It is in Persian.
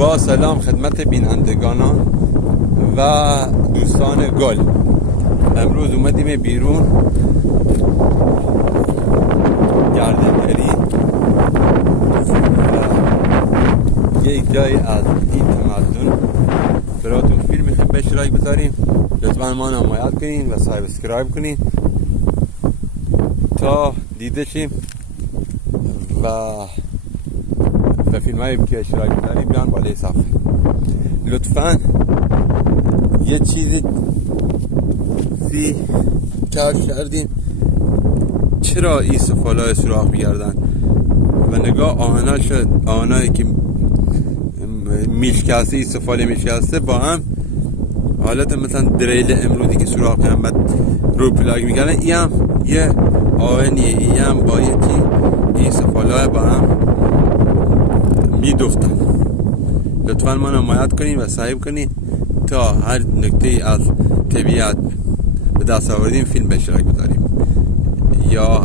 با سلام خدمت بینندگانان و دوستان گل. امروز اومدیم بیرون گردنگری یک جای از این تمدن براتون فیلم میخوایم به اشتراک بذاریم. لطفا ما حمایت کنین و سابسکرایب کنین تا دیده شیم و فیلم هایی که اشتراک بذاریم بیان بالای صفحه. لطفا یه چیزی کشف کردیم چرا این سفالای سوراخ میگردن و نگاه آهنا شد، آهنایی که میشکسته، این سفاله میشکسته با هم حالت مثلا دریل امرودی که سوراخ کنن بعد رو پلاگ میگردن، این هم یه آهنیه، این هم با یه این سفالای با هم میدفتن. لطفا ما حمایت کنین و سعی کنین تا هر نکته از طبیعت به دست آوردیم فیلم به اشتراک بذاریم. یا